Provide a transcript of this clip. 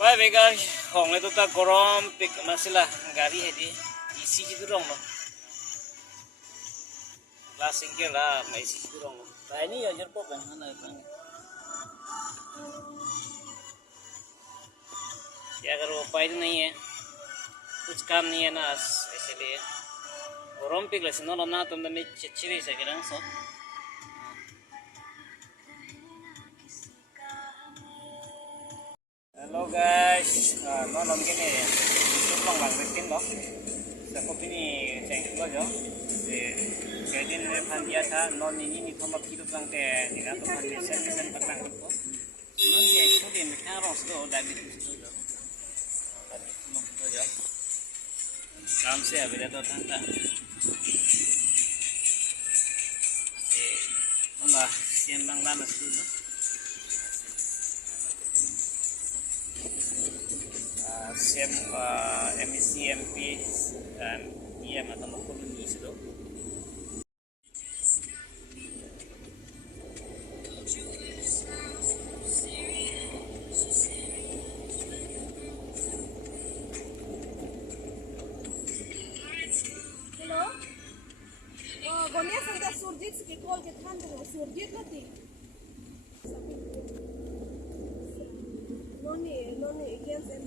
Wah, mereka hong itu tak korom pik masalah gari hedi isi itu dong lo. Kelas singkir lah, isi itu dong lo. Nah ini ya jerpok kan, mana bang? Ya अगर वो उपाय नहीं है कुछ काम नहीं है ना इसलिए कोरम पिक लेकिन ना ना तुम तो मैं चिचिरी से करें सो Hello guys, nó làm cái này chụp bằng bằng tin đó, sẽ có cái này chạy được rồi, thì cái tin này phan dia tha, nó ní không bắt kịp bằng cái thì nó có phan dia sẽ bắt bằng được, nó thì số tiền mình khá bằng số đại bị số rồi, không số rồi, काम से अभी तो था, thì nó là xem bằng lan là số đó. SEM MECMP dan ia mata koloni itu. Hello? Gonia सांगता सुरजीत की call के थान दो सुरजीत नती लोनी लोनी against and